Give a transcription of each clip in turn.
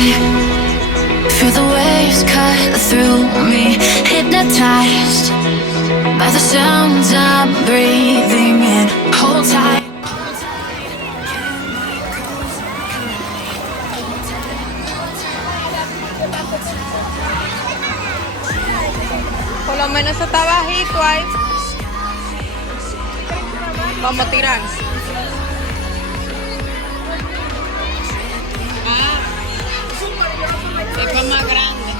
I feel the waves cut through me, hypnotized by the sounds I'm breathing in. Hold tight. Por lo menos eso está bajito ahí. Vamos a tirar. Es para más grande.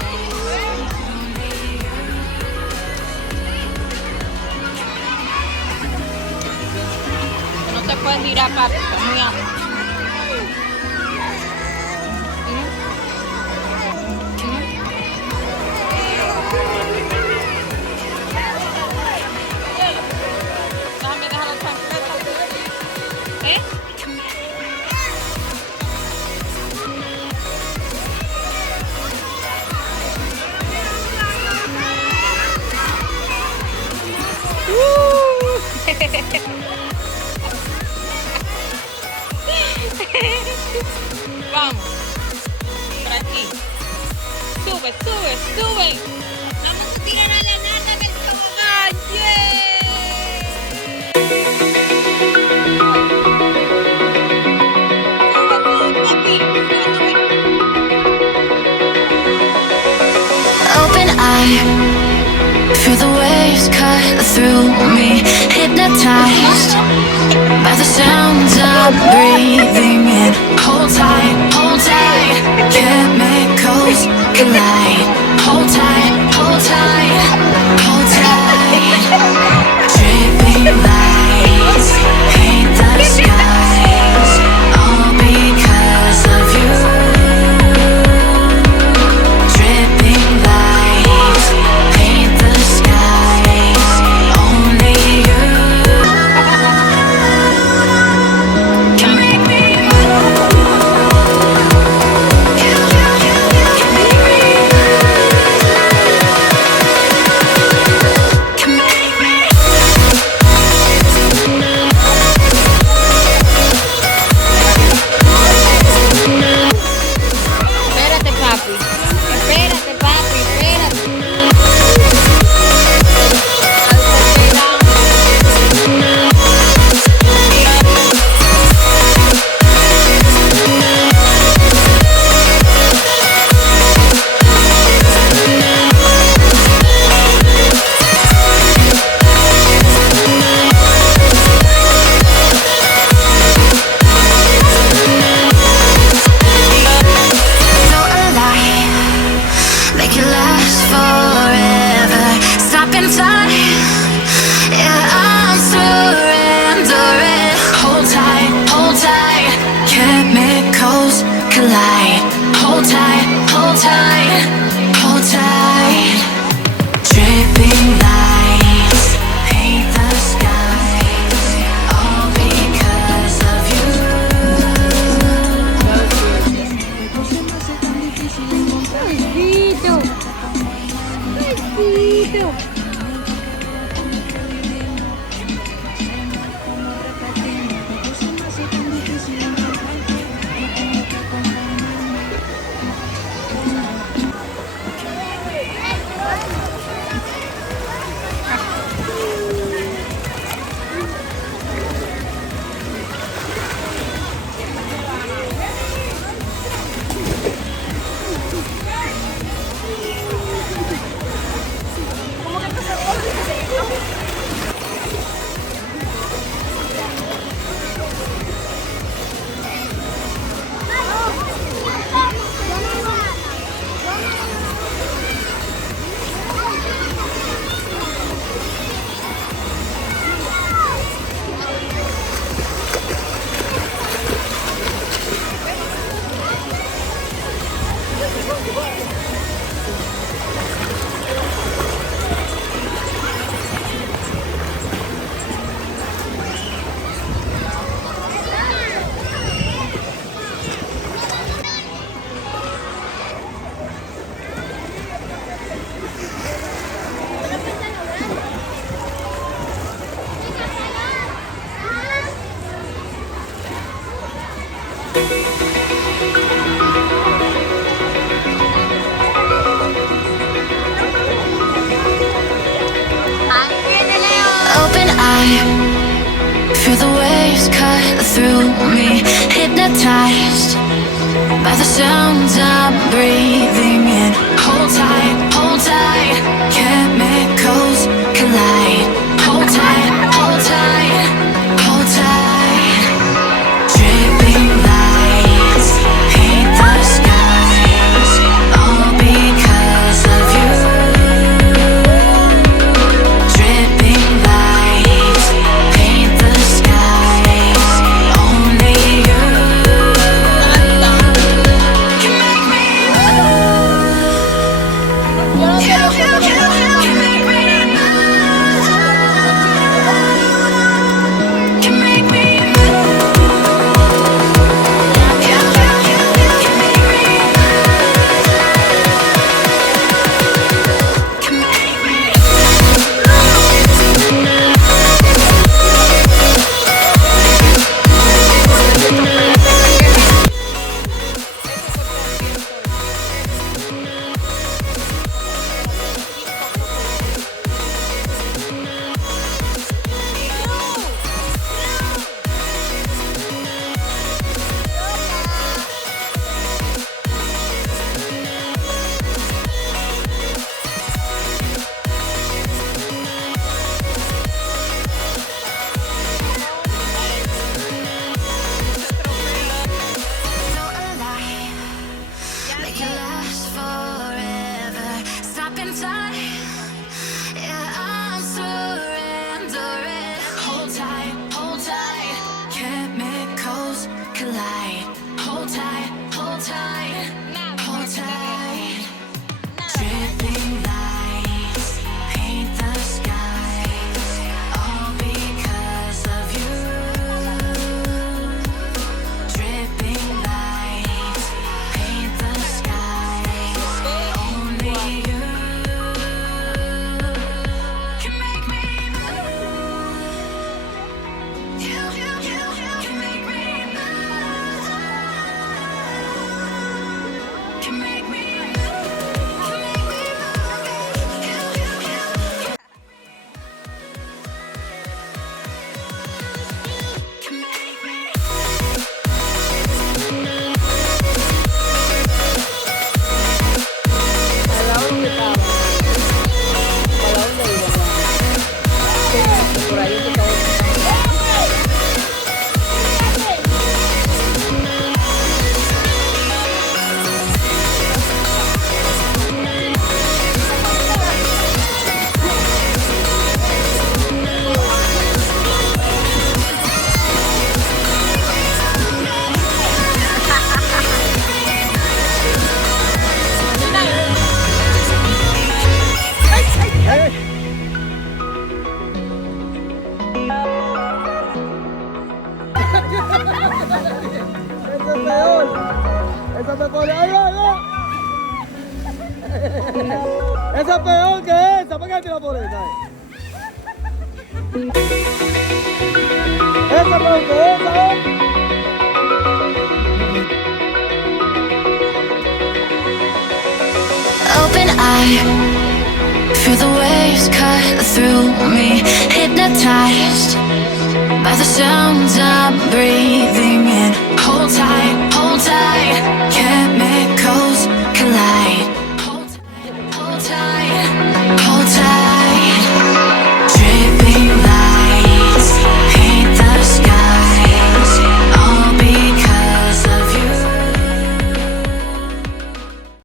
No te puedes tirar, papi, está muy alto. Déjame dejar la chancleta. ¿Eh? Vamos. Por aquí. Sube, sube, sube. Vamos a tirar a la nana del tobogán. Open eye, feel the waves cut through me, hypnotized by the sounds I'm breathing in. Hold tight, chemicals collide. Hold tight, hold tight, hold tight. Dripping lights paint the skies, all because of you. Dripping lights paint the skies, only you can make me move. You can make me Espérate, papi. Espérate, papi. Espérate. Feel alive, make it last forever. Stop in time, yeah, I'm surrendering. Hold tight, chemicals collide. Hold tight, hold tight, hold tight. Dripping lights paint the skies, all because of you. I feel the waves cut through me, hypnotized by the sounds I'm breathing in. Hold tight, chemicals collide. Hold tight, hold tight, hold tight. Dripping lights paint the skies, all because of you. Dripping lights paint the skies, only you can make me move. You can make me move. Can make me move. You can make me move. Can make me make it last forever. Stop in time. Yeah, I'm surrendering. Hold tight, hold tight. Chemicals collide. Hold tight, hold tight, hold tight. Dripping lights paint the skies, all because of you. Dripping lights paint the skies, only you can make me move. You can make me move. Can make me move. Can make me Esa me pone. ¡Ahí va, ahí va! Esa es peor que esa. ¿Por qué tira por esa? Esa es peor que esa, ¿eh? open eye, feel the waves cut through me, hypnotized by the sounds I'm breathing.